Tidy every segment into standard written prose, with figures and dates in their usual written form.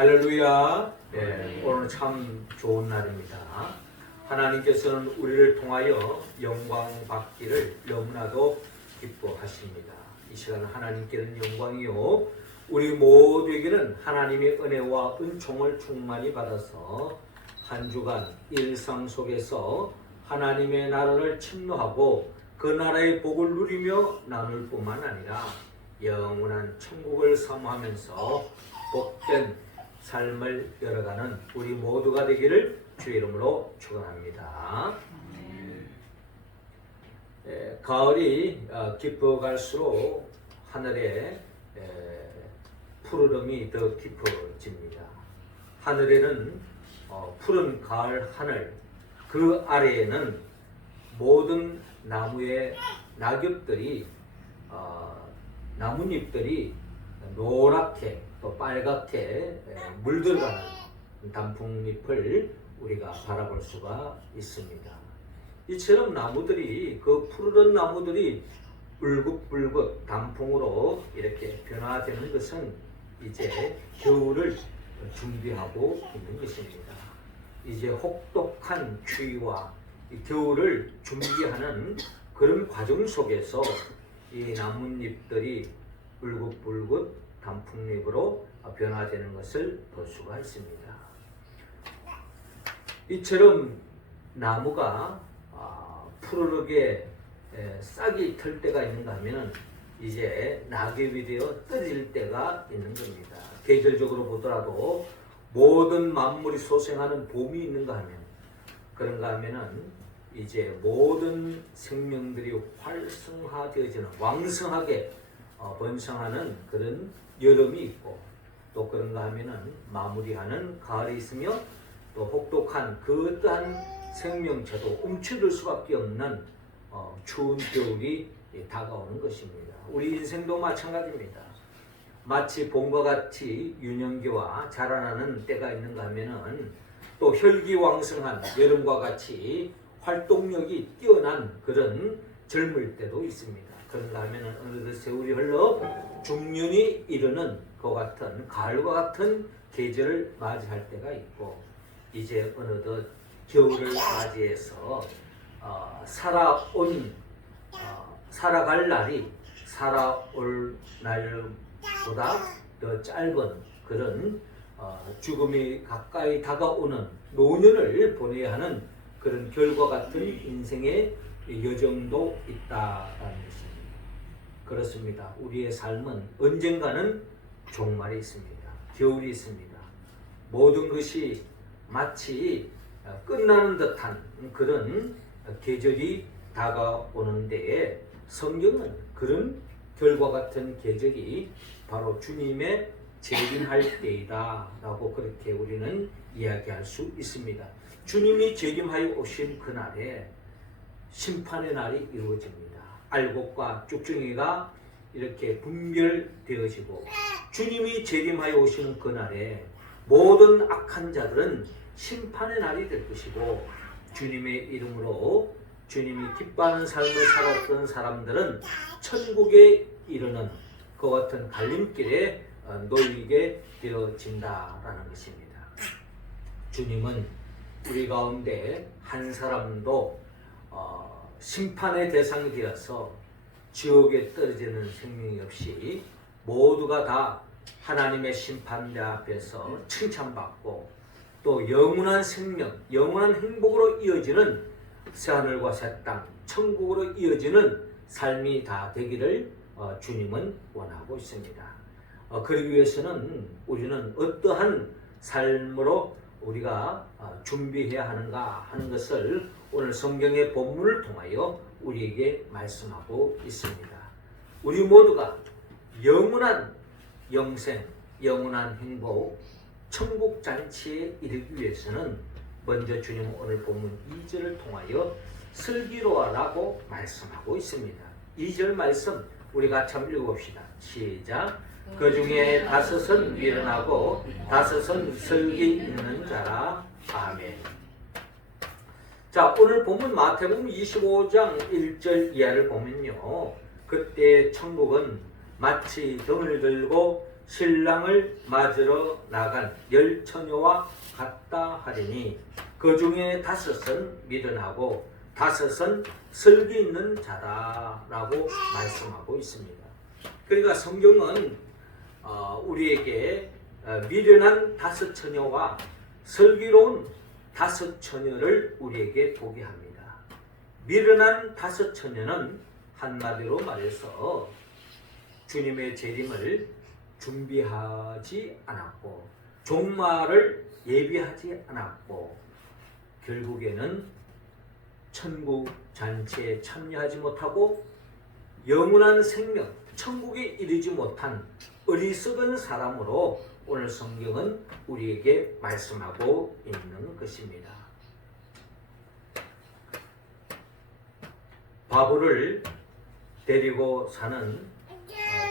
할렐루야. 오늘 참 좋은 날입니다. 하나님께서는 우리를 통하여 영광 받기를 너무나도 기뻐하십니다. 이 시간 하나님께는 영광이요, 우리 모두에게는 하나님의 은혜와 은총을 충만히 받아서 한 주간 일상 속에서 하나님의 나라를 침노하고 그 나라의 복을 누리며 나눌 뿐만 아니라 영원한 천국을 사모하면서 복된 삶을 열어가는 우리 모두가 되기를 주의 이름으로 축원합니다. 가을이 깊어갈수록 하늘에 푸르름이 더 깊어집니다. 하늘에는 푸른 가을 하늘, 그 아래에는 모든 나무의 낙엽들이 나뭇잎들이 노랗게 또 빨갛게 물들어가는 단풍잎을 우리가 바라볼 수가 있습니다. 이처럼 나무들이, 그 푸르른 나무들이 울긋불긋 단풍으로 이렇게 변화되는 것은 이제 겨울을 준비하고 있는 것입니다. 이제 혹독한 추위와 겨울을 준비하는 그런 과정 속에서 이 나뭇잎들이 울긋불긋 단풍잎으로 변화되는 것을 볼 수가 있습니다. 이처럼 나무가 푸르르게 싹이 틀 때가 있는가 하면 이제 낙엽이 되어 떨어질 때가 있는 겁니다. 계절적으로 보더라도 모든 만물이 소생하는 봄이 있는가 하면, 그런가 하면은 이제 모든 생명들이 활성화되어지는, 왕성하게 번성하는 그런 여름이 있고, 또 그런가 하면은 마무리하는 가을이 있으며, 또 혹독한 그 어떠한 생명체도 움츠릴 수밖에 없는 추운 겨울이 다가오는 것입니다. 우리 인생도 마찬가지입니다. 마치 봄과 같이 유년기와 자라나는 때가 있는가 하면은 또 혈기왕성한 여름과 같이 활동력이 뛰어난 그런 젊을 때도 있습니다. 그런가 하면은 어느덧 세월이 흘러 중년이 이르는 그 같은 가을과 같은 계절을 맞이할 때가 있고, 이제 어느덧 겨울을 맞이해서 살아갈 날이 살아올 날보다 더 짧은 그런 죽음이 가까이 다가오는 노년을 보내야 하는 그런 결과 같은 인생의 여정도 있다라는 것입니다. 그렇습니다. 우리의 삶은 언젠가는 종말이 있습니다. 겨울이 있습니다. 모든 것이 마치 끝나는 듯한 그런 계절이 다가오는 데에 성경은 그런 결과 같은 계절이 바로 주님의 재림할 때이다 라고 그렇게 우리는 이야기할 수 있습니다. 주님이 재림하여 오신 그날에 심판의 날이 이루어집니다. 알곡과 쭉정이가 이렇게 분별되어지고, 주님이 재림하여 오시는 그날에 모든 악한 자들은 심판의 날이 될 것이고, 주님의 이름으로 주님이 기뻐하는 삶을 살았던 사람들은 천국에 이르는 그 같은 갈림길에 놓이게 되어진다라는 것입니다. 주님은 우리 가운데 한 사람도 심판의 대상이 되어서 지옥에 떨어지는 생명이 없이 모두가 다 하나님의 심판대 앞에서 칭찬받고, 또 영원한 생명, 영원한 행복으로 이어지는 새하늘과 새 땅, 천국으로 이어지는 삶이 다 되기를 주님은 원하고 있습니다. 그러기 위해서는 우리는 어떠한 삶으로 우리가 준비해야 하는가 하는 것을 오늘 성경의 본문을 통하여 우리에게 말씀하고 있습니다. 우리 모두가 영원한 영생, 영원한 행복, 천국 잔치에 이르기 위해서는 먼저 주님은 오늘 본문 2절을 통하여 슬기로워라고 말씀하고 있습니다. 2절 말씀 우리 같이 한번 읽어봅시다. 시작. 그 중에 5은 미련하고 5은 슬기 있는 자라. 아멘. 자, 오늘 본문 마태복음 25장 1절 이하를 보면요, 그때 천국은 마치 등을 들고 신랑을 맞으러 나간 10처녀와 같다 하리니 그 중에 5은 미련하고 5은 슬기 있는 자다라고 말씀하고 있습니다. 그러니까 성경은 우리에게 미련한 5처녀와 슬기로운 5처녀를 우리에게 보게 합니다. 미련한 5처녀는 한마디로 말해서 주님의 재림을 준비하지 않았고 종말을 예비하지 않았고 결국에는 천국 잔치에 참여하지 못하고 영원한 생명, 천국에 이르지 못한 어리석은 사람으로 오늘 성경은 우리에게 말씀하고 있는 것입니다. 바보를 데리고 사는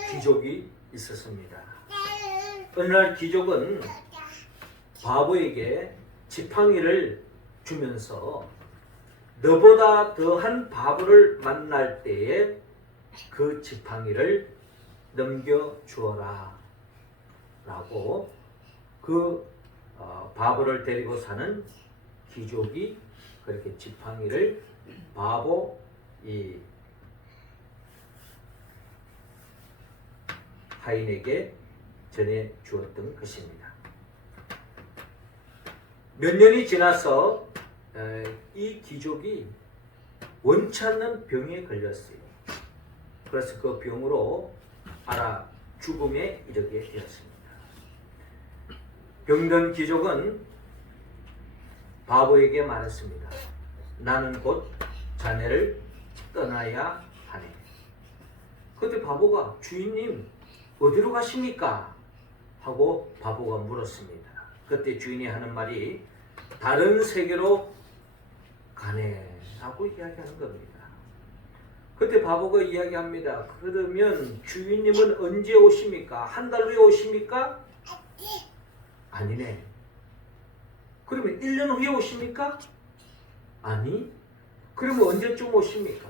귀족이 있었습니다. 어느 날 귀족은 바보에게 지팡이를 주면서 너보다 더한 바보를 만날 때에 그 지팡이를 넘겨주어라 라고 그 바보를 데리고 사는 귀족이 그렇게 지팡이를 바보 이 하인에게 전해 주었던 것입니다. 몇 년이 지나서 이 귀족이 원치 않는 병에 걸렸어요. 그래서 그 병으로 죽음에 이르게 되었습니다. 병든 귀족은 바보에게 말했습니다. 나는 곧 자네를 떠나야 하네. 그때 바보가 주인님 어디로 가십니까? 하고 바보가 물었습니다. 그때 주인이 하는 말이 다른 세계로 가네 하고 이야기하는 겁니다. 그때 바보가 이야기합니다. 그러면 주인님은 언제 오십니까? 한 달 후에 오십니까? 아니네. 그러면 1년 후에 오십니까? 아니. 그러면 언제쯤 오십니까?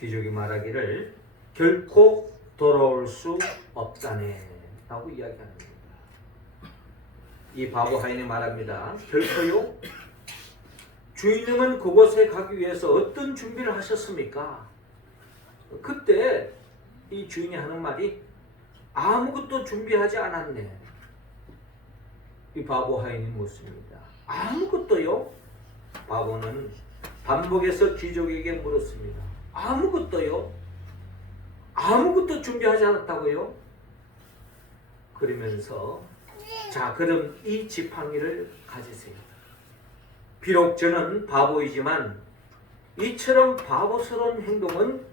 귀족이 말하기를 결코 돌아올 수 없다네 라고 이야기하는 겁니다. 이 바보 하인이 말합니다. 결코요? 주인님은 그곳에 가기 위해서 어떤 준비를 하셨습니까? 그때 이 주인이 하는 말이 아무것도 준비하지 않았네. 이 바보 하인이 묻습니다. 아무것도요? 바보는 반복해서 귀족에게 물었습니다. 아무것도요? 아무것도 준비하지 않았다고요? 그러면서 자, 그럼 이 지팡이를 가지세요. 비록 저는 바보이지만 이처럼 바보스러운 행동은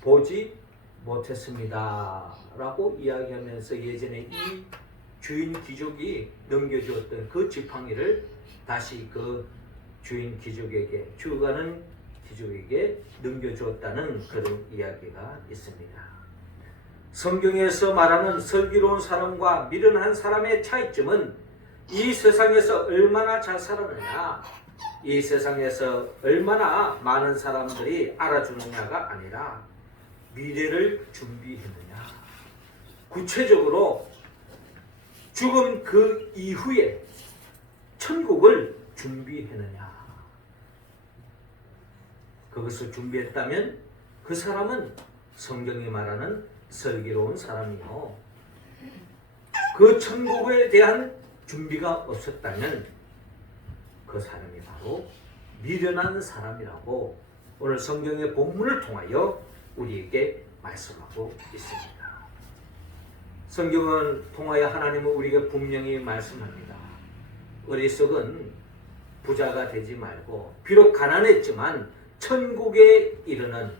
보지 못했습니다. 라고 이야기하면서 예전에 이 주인 귀족이 넘겨주었던 그 지팡이를 다시 그 주인 귀족에게, 죽어가는 귀족에게 넘겨주었다는 그런 이야기가 있습니다. 성경에서 말하는 슬기로운 사람과 미련한 사람의 차이점은 이 세상에서 얼마나 잘 살았느냐, 이 세상에서 얼마나 많은 사람들이 알아주느냐가 아니라 미래를 준비했느냐, 구체적으로 죽음 그 이후에 천국을 준비했느냐. 그것을 준비했다면 그 사람은 성경이 말하는 슬기로운 사람이요, 그 천국에 대한 준비가 없었다면 그 사람이 바로 미련한 사람이라고 오늘 성경의 본문을 통하여 우리에게 말씀하고 있습니다. 성경을 통하여 하나님은 우리에게 분명히 말씀합니다. 어리석은 부자가 되지 말고 비록 가난했지만 천국에 이르는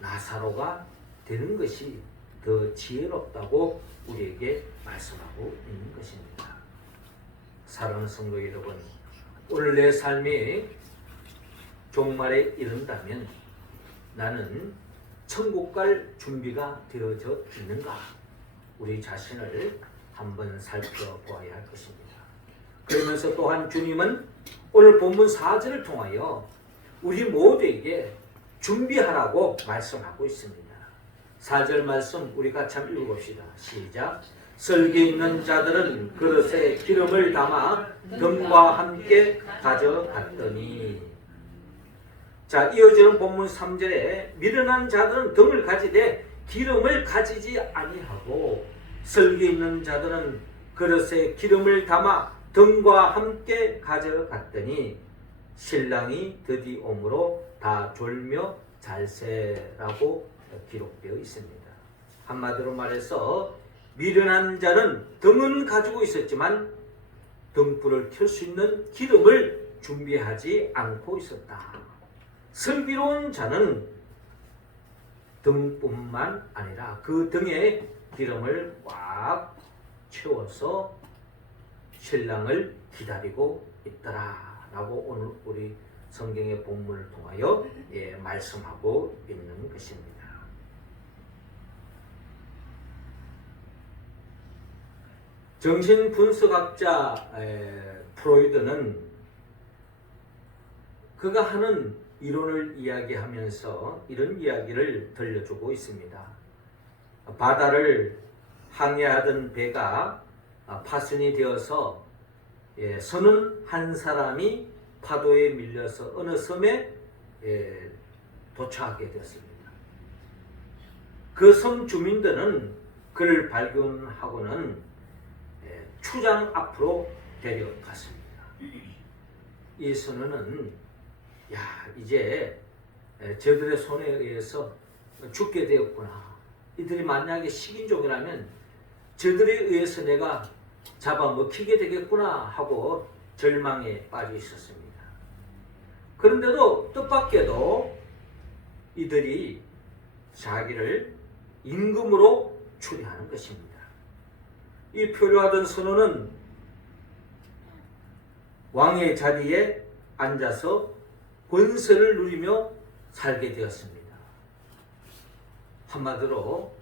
나사로가 되는 것이 더 지혜롭다고 우리에게 말씀하고 있는 것입니다. 사랑하는 성도 여러분, 오늘 내 삶이 종말에 이른다면 나는 천국 갈 준비가 되어져 있는가? 우리 자신을 한번 살펴보아야 할 것입니다. 그러면서 또한 주님은 오늘 본문 4절을 통하여 우리 모두에게 준비하라고 말씀하고 있습니다. 4절 말씀 우리 같이 한번 읽어봅시다. 시작. 설기 있는 자들은 그릇에 기름을 담아 등과 함께 가져갔더니. 자, 이어지는 본문 3절에 미련한 자들은 등을 가지되 기름을 가지지 아니하고 설기 있는 자들은 그릇에 기름을 담아 등과 함께 가져갔더니 신랑이 드디 오므로 다 졸며 잘세라고 기록되어 있습니다. 한마디로 말해서 미련한 자는 등은 가지고 있었지만 등불을 켤 수 있는 기름을 준비하지 않고 있었다. 슬기로운 자는 등뿐만 아니라 그 등에 기름을 꽉 채워서 신랑을 기다리고 있더라 라고 오늘 우리 성경의 본문을 통하여 말씀하고 있는 것입니다. 정신분석학자 프로이드는 그가 하는 이론을 이야기하면서 이런 이야기를 들려주고 있습니다. 바다를 항해하던 배가 파손이 되어서 서는 한 사람이 파도에 밀려서 어느 섬에 도착하게 되었습니다. 그 섬 주민들은 그를 발견하고는 추장 앞으로 데려갔습니다. 이 선원은 이제 저들의 손에 의해서 죽게 되었구나. 이들이 만약에 식인종이라면 저들에 의해서 내가 잡아먹히게 되겠구나 하고 절망에 빠져 있었습니다. 그런데도 뜻밖에도 이들이 자기를 임금으로 추리하는 것입니다. 이 표류하던 선원은 왕의 자리에 앉아서 권세를 누리며 살게 되었습니다. 한마디로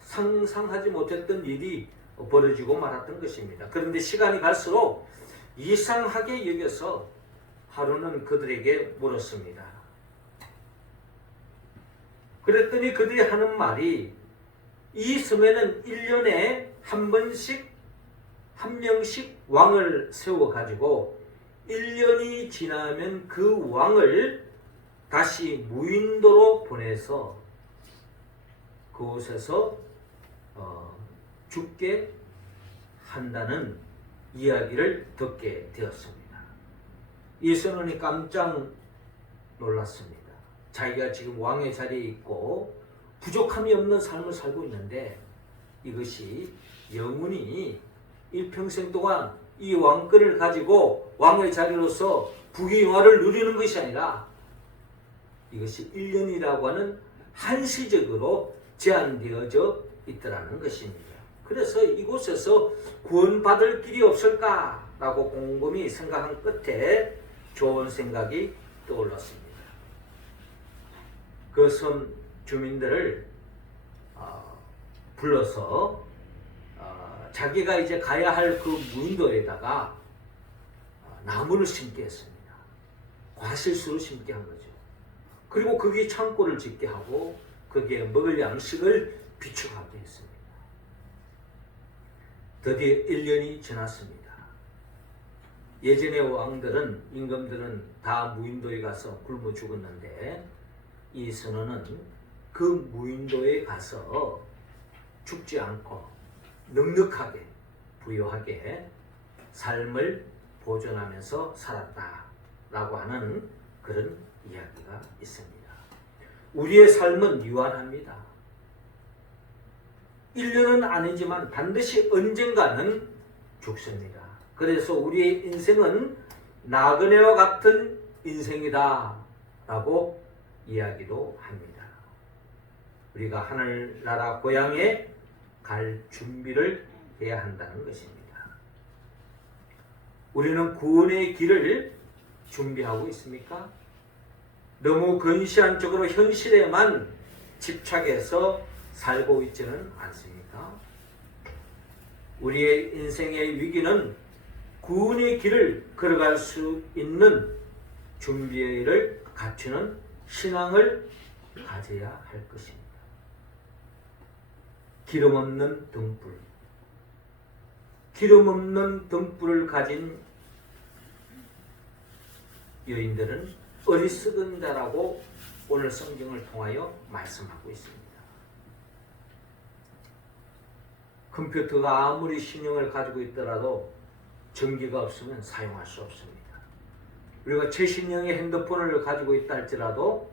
상상하지 못했던 일이 벌어지고 말았던 것입니다. 그런데 시간이 갈수록 이상하게 여겨서 하루는 그들에게 물었습니다. 그랬더니 그들이 하는 말이 이 섬에는 1년에 한 명씩 왕을 세워가지고 1년이 지나면 그 왕을 다시 무인도로 보내서 그곳에서 죽게 한다는 이야기를 듣게 되었습니다. 이 선원이 깜짝 놀랐습니다. 자기가 지금 왕의 자리에 있고 부족함이 없는 삶을 살고 있는데 이것이 영원히 일평생 동안 이 왕권을 가지고 왕의 자리로서 부귀영화를 누리는 것이 아니라 이것이 1년이라고 하는 한시적으로 제한되어져 있더라는 것입니다. 그래서 이곳에서 구원받을 길이 없을까라고 곰곰이 생각한 끝에 좋은 생각이 떠올랐습니다. 그 섬 주민들을 불러서 자기가 이제 가야 할 그 무인도에다가 나무를 심게 했습니다. 과실수를 심게 한 거죠. 그리고 거기에 창고를 짓게 하고 거기에 먹을 양식을 비축하게 했습니다. 드디어 1년이 지났습니다. 예전의 왕들은, 임금들은 다 무인도에 가서 굶어 죽었는데 이 선원은 그 무인도에 가서 죽지 않고 넉넉하게 부유하게 삶을 보존하면서 살았다라고 하는 그런 이야기가 있습니다. 우리의 삶은 유한합니다. 1년은 아니지만 반드시 언젠가는 죽습니다. 그래서 우리의 인생은 나그네와 같은 인생이다 라고 이야기도 합니다. 우리가 하늘나라 고향에 갈 준비를 해야 한다는 것입니다. 우리는 구원의 길을 준비하고 있습니까? 너무 근시한 쪽으로 현실에만 집착해서 살고 있지는 않습니까? 우리의 인생의 위기는 구원의 길을 걸어갈 수 있는 준비를 갖추는 신앙을 가져야 할 것입니다. 기름 없는 등불. 기름 없는 등불을 가진 여인들은 어리석은 자라고 오늘 성경을 통하여 말씀하고 있습니다. 컴퓨터가 아무리 신형을 가지고 있더라도 전기가 없으면 사용할 수 없습니다. 우리가 최신형의 핸드폰을 가지고 있다 할지라도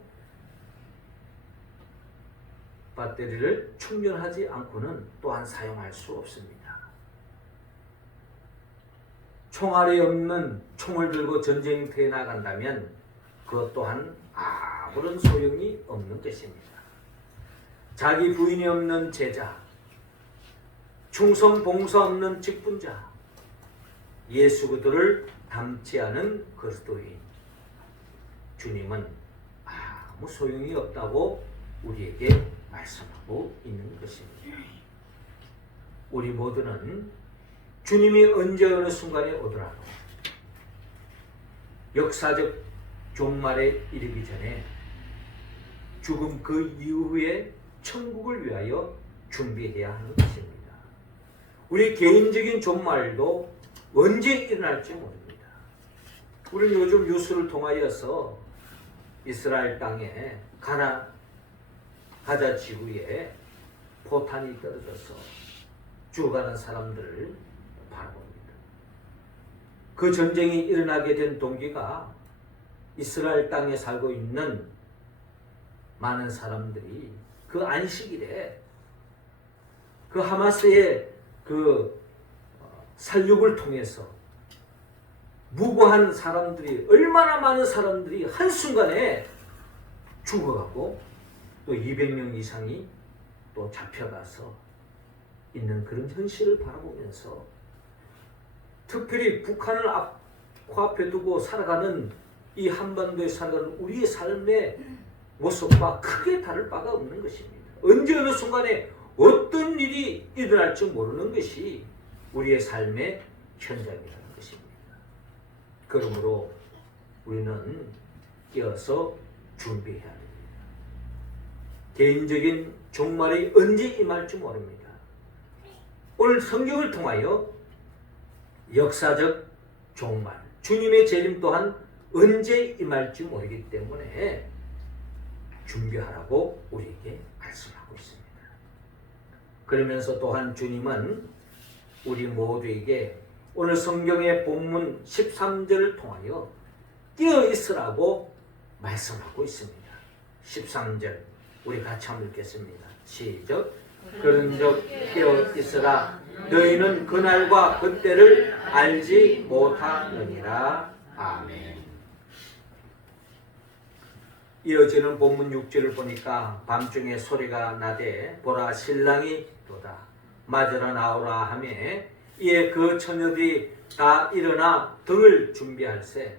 배터리를 충전하지 않고는 또한 사용할 수 없습니다. 총알이 없는 총을 들고 전쟁터에 나간다면 그것 또한 아무런 소용이 없는 것입니다. 자기 부인이 없는 제자, 충성 봉사 없는 직분자, 예수 그리스도를 닮지 않은 그리스도인, 주님은 아무 소용이 없다고 우리에게 말씀하고 있는 것입니다. 우리 모두는 주님이 언제 어느 순간에 오더라도 역사적 종말에 이르기 전에 죽음 그 이후에 천국을 위하여 준비해야 하는 것입니다. 우리 개인적인 종말도 언제 일어날지 모릅니다. 우리는 요즘 뉴스를 통하여서 이스라엘 땅에 가자 지구에 포탄이 떨어져서 죽어가는 사람들을 바라봅니다. 그 전쟁이 일어나게 된 동기가 이스라엘 땅에 살고 있는 많은 사람들이 그 안식일에 그 하마스의 그 살육을 통해서 무고한 사람들이, 얼마나 많은 사람들이 한순간에 죽어가고 또 200명 이상이 또 잡혀가서 있는 그런 현실을 바라보면서 특별히 북한을 코앞에 두고 살아가는 이 한반도에 살아가는 우리의 삶의 모습과 크게 다를 바가 없는 것입니다. 언제 어느 순간에 어떤 일이 일어날지 모르는 것이 우리의 삶의 현장이라는 것입니다. 그러므로 우리는 깨어서 준비해야 합니다. 개인적인 종말이 언제 임할지 모릅니다. 오늘 성경을 통하여 역사적 종말, 주님의 재림 또한 언제 임할지 모르기 때문에 준비하라고 우리에게 말씀하고 있습니다. 그러면서 또한 주님은 우리 모두에게 오늘 성경의 본문 13절을 통하여 깨어 있으라고 말씀하고 있습니다. 13절 우리 같이 한번 읽겠습니다. 시작. 그런즉 깨어 있으라. 너희는 그날과 그때를 알지 못하느니라. 아멘. 이어지는 본문 6절을 보니까 밤중에 소리가 나되 보라 신랑이 도다 맞으러 나오라 하며 이에 그 처녀들이 다 일어나 등을 준비할세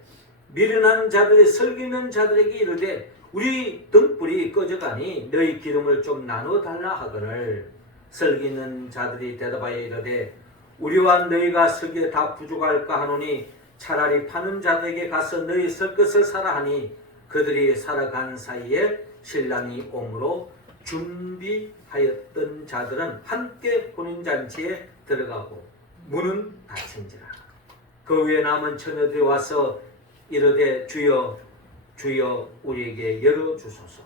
미련한 자들이 슬기는 자들에게 이르되 우리 등불이 꺼져가니 너희 기름을 좀 나누어 달라 하거늘 슬기는 자들이 대답하여 이르되 우리와 너희가 슬기에 다 부족할까 하노니 차라리 파는 자들에게 가서 너희 설 것을 사라 하니 그들이 살아간 사이에 신랑이 오므로 준비하였던 자들은 함께 혼인잔치에 들어가고 문은 닫힌지라. 그 후에 남은 처녀들이 와서 이르되 주여 주여 우리에게 열어주소서.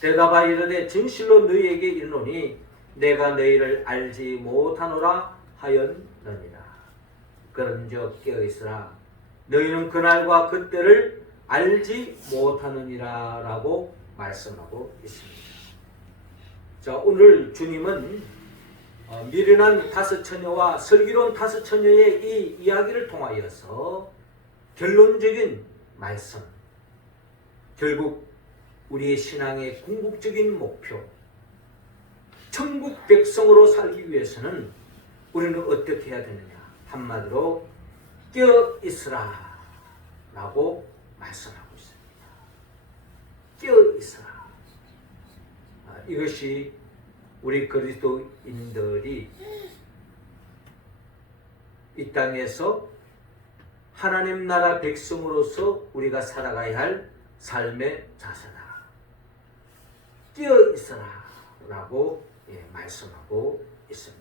대답하여 이르되 진실로 너희에게 이르노니 내가 너희를 알지 못하노라 하였느니라. 그런즉 깨어있으라. 너희는 그날과 그때를 알지 못하느니라 라고 말씀하고 있습니다. 자, 오늘 주님은 미련한 다섯 처녀와 슬기로운 다섯 처녀의 이 이야기를 통하여서 결론적인 말씀, 결국 우리의 신앙의 궁극적인 목표, 천국 백성으로 살기 위해서는 우리는 어떻게 해야 되느냐? 한마디로 깨어 있으라 라고 말씀하고 있습니다. 깨어 있으라. 이것이 우리 그리스도인들이 이 땅에서 하나님 나라 백성으로서 우리가 살아가야 할 삶의 자세다. 깨어 있으라 라고 말씀하고 있습니다.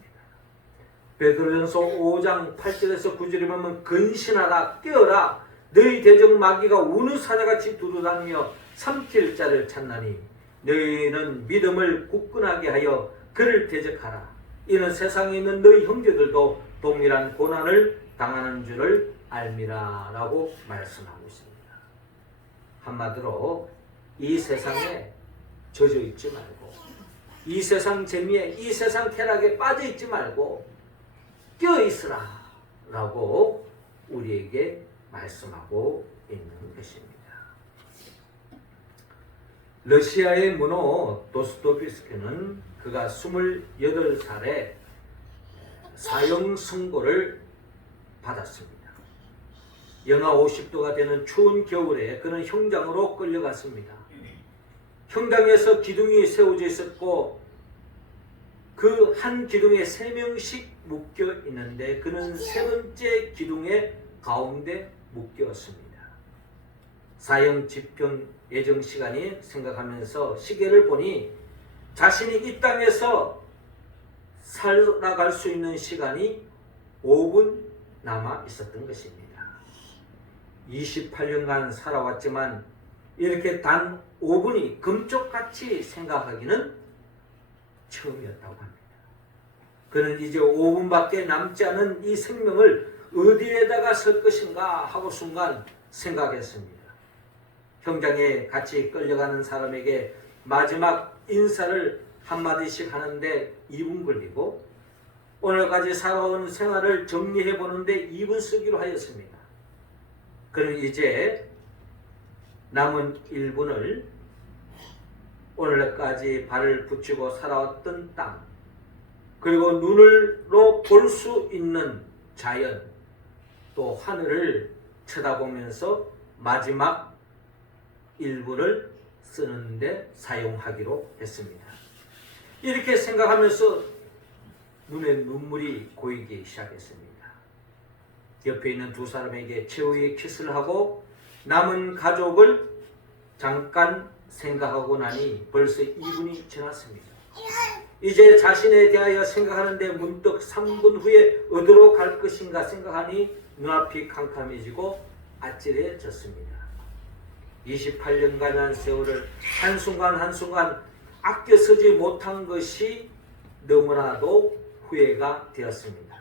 베드로전서 5장 8절에서 9절에 보면 근신하라 깨어라 너희 대적 마귀가 우는 사자같이 두루다니며 삼킬 자를 찾나니 너희는 믿음을 굳건하게 하여 그를 대적하라. 이는 세상에 있는 너희 형제들도 동일한 고난을 당하는 줄을 알미라 라고 말씀하고 있습니다. 한마디로 이 세상에 젖어 있지 말고 이 세상 재미에 이 세상 쾌락에 빠져 있지 말고 깨어 있으라 라고 우리에게 말씀하고 있는 것입니다. 러시아의 문호 도스토옙스키는 그가 28살에 사형 선고를 받았습니다. 영하 50도가 되는 추운 겨울에 그는 형장으로 끌려갔습니다. 형장에서 기둥이 세워져 있었고 그 한 기둥에 3명씩 묶여 있는데 그는 3번째 기둥의 가운데 묶였습니다. 사형 집행 예정 시간이 생각하면서 시계를 보니 자신이 이 땅에서 살아갈 수 있는 시간이 5분 남아 있었던 것입니다. 28년간 살아왔지만 이렇게 단 5분이 금쪽같이 생각하기는 처음이었다고 합니다. 그는 이제 5분밖에 남지 않은 이 생명을 어디에다가 쓸 것인가 하고 순간 생각했습니다. 형장에 같이 끌려가는 사람에게 마지막 인사를 한마디씩 하는데 2분 걸리고 오늘까지 살아온 생활을 정리해 보는데 2분 쓰기로 하였습니다. 그는 이제 남은 1분을 오늘까지 발을 붙이고 살아왔던 땅 그리고 눈으로 볼 수 있는 자연 또 하늘을 쳐다보면서 마지막 1분을 쓰는데 사용하기로 했습니다. 이렇게 생각하면서 눈에 눈물이 고이기 시작했습니다. 옆에 있는 두 사람에게 최후의 키스를 하고 남은 가족을 잠깐 생각하고 나니 벌써 2분이 지났습니다. 이제 자신에 대하여 생각하는데 문득 3분 후에 어디로 갈 것인가 생각하니 눈앞이 캄캄해지고 아찔해졌습니다. 28년간의 세월을 한순간 한순간 아껴 쓰지 못한 것이 너무나도 후회가 되었습니다.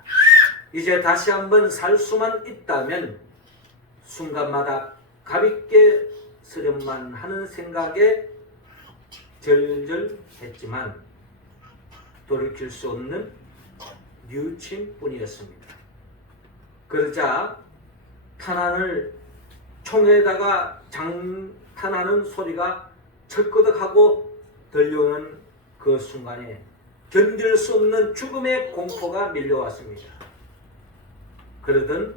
이제 다시 한번 살 수만 있다면 순간마다 가볍게 쓰련만 하는 생각에 절절했지만 돌이킬 수 없는 뉘우침뿐이었습니다. 그러자 탄환을 총에다가 장탄하는 소리가 철끄덕하고 들려오는 그 순간에 견딜 수 없는 죽음의 공포가 밀려왔습니다. 그러던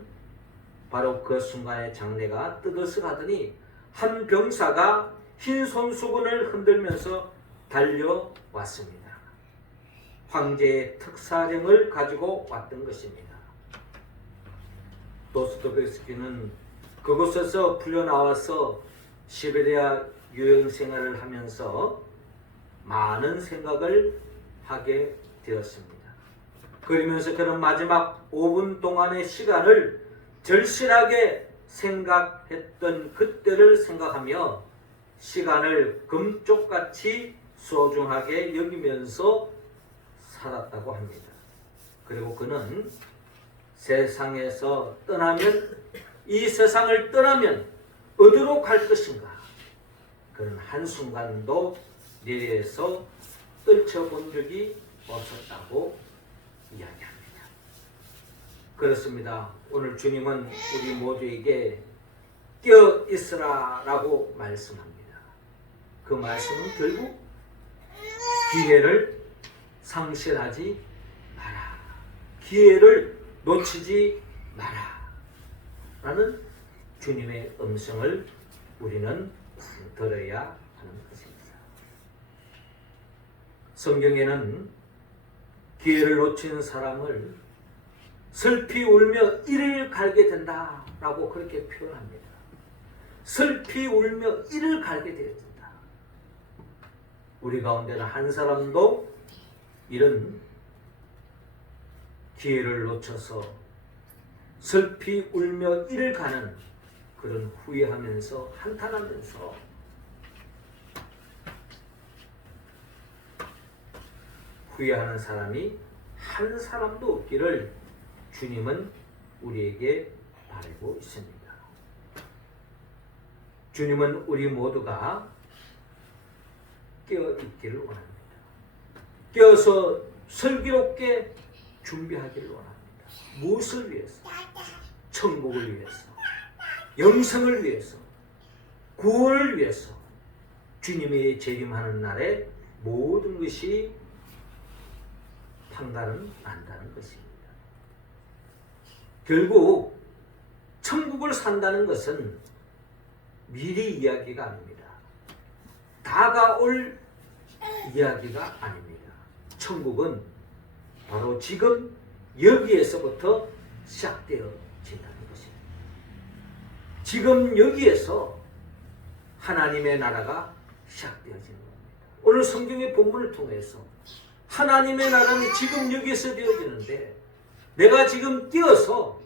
바로 그 순간에 장내가 뜨들썩하더니 한 병사가 흰 손수건을 흔들면서 달려왔습니다. 황제의 특사령을 가지고 왔던 것입니다. 도스토옙스키는 그곳에서 풀려나와서 시베리아 유형 생활을 하면서 많은 생각을 하게 되었습니다. 그러면서 그는 마지막 5분 동안의 시간을 절실하게 생각했던 그때를 생각하며 시간을 금쪽같이 소중하게 여기면서 살았다고 합니다. 그리고 그는 세상에서 떠나면 이 세상을 떠나면 어디로 갈 것인가 그는 한순간도 내려서 떨쳐본 적이 없었다고 이야기합니다. 그렇습니다. 오늘 주님은 우리 모두에게 깨어 있으라 라고 말씀합니다. 그 말씀은 결국 기회를 상실하지 마라. 기회를 놓치지 마라. 라는 주님의 음성을 우리는 들어야 하는 것입니다. 성경에는 기회를 놓친 사람을 슬피 울며 이를 갈게 된다 라고 그렇게 표현합니다. 슬피 울며 이를 갈게 되었다. 우리 가운데는 한 사람도 이런 기회를 놓쳐서 슬피 울며 이를 가는 그런 후회하면서 한탄하면서 후회하는 사람이 한 사람도 없기를 주님은 우리에게 바라고 있습니다. 주님은 우리 모두가 깨어있기를 원합니다. 깨어서 슬기롭게 준비하기를 원합니다. 무엇을 위해서? 천국을 위해서, 영생을 위해서, 구원을 위해서, 주님이 재림하는 날에 모든 것이 판가름 난다는 것입니다. 결국 천국을 산다는 것은 미리 이야기가 아닙니다. 다가올 이야기가 아닙니다. 천국은 바로 지금 여기에서부터 시작되어진다는 것입니다. 지금 여기에서 하나님의 나라가 시작되어지는 겁니다. 오늘 성경의 본문을 통해서 하나님의 나라는 지금 여기에서 되어지는데, 내가 지금 뛰어서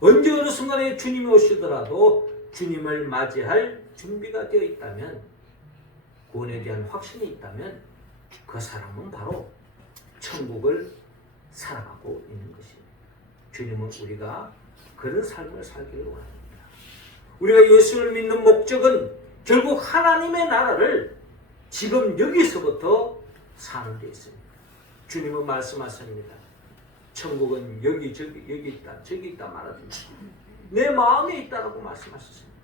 언제 어느 순간에 주님이 오시더라도 주님을 맞이할 준비가 되어 있다면, 구원에 대한 확신이 있다면 그 사람은 바로 천국을 살아가고 있는 것입니다. 주님은 우리가 그런 삶을 살기를 원합니다. 우리가 예수를 믿는 목적은 결국 하나님의 나라를 지금 여기서부터 사는 데 있습니다. 주님은 말씀하십니다. 천국은 여기 있다 저기 있다 말하지 마시고 내 마음에 있다라고 말씀하셨습니다.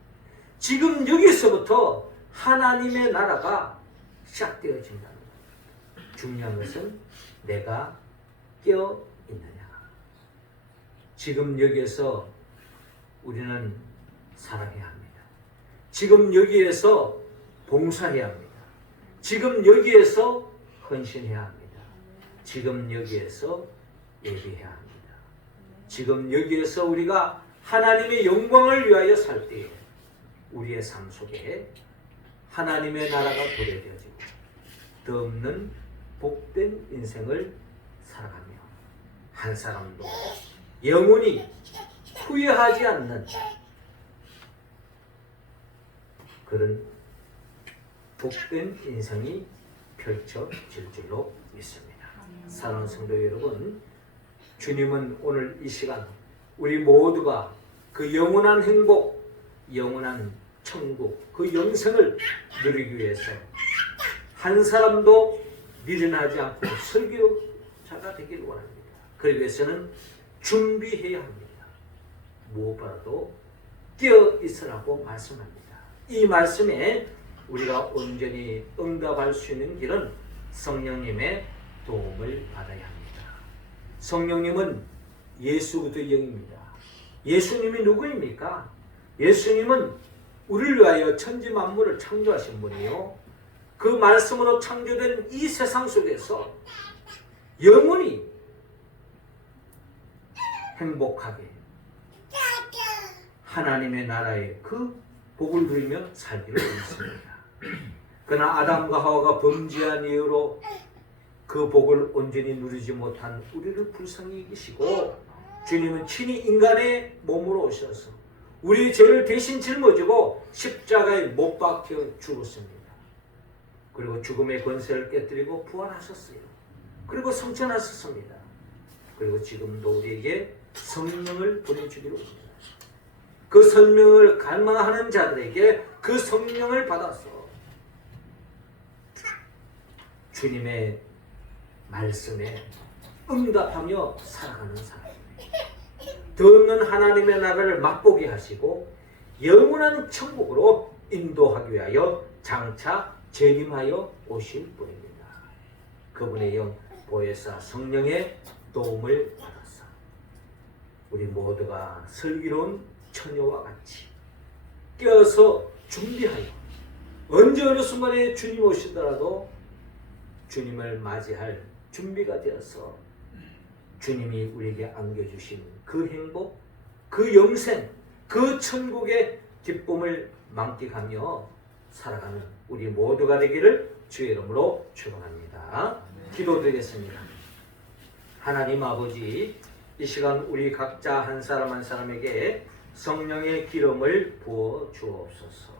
지금 여기서부터 하나님의 나라가 시작되어진다는 겁니다. 중요한 것은 내가 깨어 있느냐. 지금 여기에서 우리는 사랑해야 합니다. 지금 여기에서 봉사해야 합니다. 지금 여기에서 헌신해야 합니다. 지금 여기에서 예배해야 합니다. 지금 여기에서 우리가 하나님의 영광을 위하여 살 때에 우리의 삶 속에 하나님의 나라가 도래되어지고 더 없는 복된 인생을 살아가며 한 사람도 영원히 후회하지 않는 그런 복된 인생이 펼쳐질 줄로 믿습니다. 사랑하는 성도 여러분, 주님은 오늘 이 시간 우리 모두가 그 영원한 행복, 영원한 천국, 그 영생을 누리기 위해서 한 사람도 미련하지 않고 설교자가 되기를 원합니다. 그러기 위해서는 준비해야 합니다. 무엇보다도 깨어 있으라고 말씀합니다. 이 말씀에 우리가 온전히 응답할 수 있는 길은 성령님의 도움을 받아야 합니다. 성령님은 예수 그리스도의 영입니다. 예수님이 누구입니까? 예수님은 우리를 위하여 천지 만물을 창조하신 분이요, 그 말씀으로 창조된 이 세상 속에서 영원히 행복하게 하나님의 나라의 그 복을 누리며 살기를 원했습니다. 그러나 아담과 하와가 범죄한 이유로 그 복을 온전히 누리지 못한 우리를 불쌍히 여기시고 주님은 친히 인간의 몸으로 오셔서 우리의 죄를 대신 짊어지고 십자가에 못 박혀 죽었습니다. 그리고 죽음의 권세를 깨뜨리고 부활하셨어요. 그리고 성천하셨습니다. 그리고 지금도 우리에게 성령을 보내주기로 합니다. 그 성령을 갈망하는 자들에게 그 성령을 받아서 주님의 말씀에 응답하며 살아가는 사람입니다. 더 없는 하나님의 나라를 맛보게 하시고 영원한 천국으로 인도하기 위하여 장차 재림하여 오실 분입니다. 그분의 영 보혜사 성령의 도움을 받아서 우리 모두가 슬기로운 처녀와 같이 깨어서 준비하여 언제 어느 순간에 주님 오시더라도 주님을 맞이할 준비가 되어서 주님이 우리에게 안겨주신 그 행복, 그 영생, 그 천국의 기쁨을 만끽하며 살아가는 우리 모두가 되기를 주의 이름으로 축원합니다. 기도드리겠습니다. 하나님 아버지, 이 시간 우리 각자 한 사람 한 사람에게 성령의 기름을 부어 주옵소서.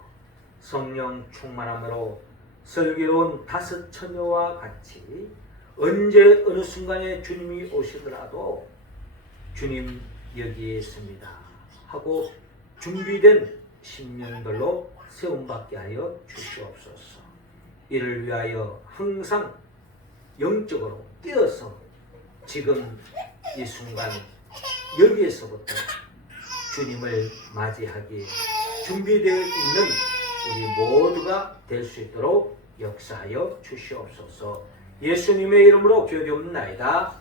성령 충만함으로 슬기로운 다섯 처녀와 같이 언제 어느 순간에 주님이 오시더라도 주님 여기에 있습니다 하고 준비된 심령들로 세움받게 하여 주시옵소서. 이를 위하여 항상 영적으로 뛰어서 지금 이 순간 여기에서부터 주님을 맞이하기에 준비되어 있는 우리 모두가 될 수 있도록 역사하여 주시옵소서. 예수님의 이름으로 기도드립나이다.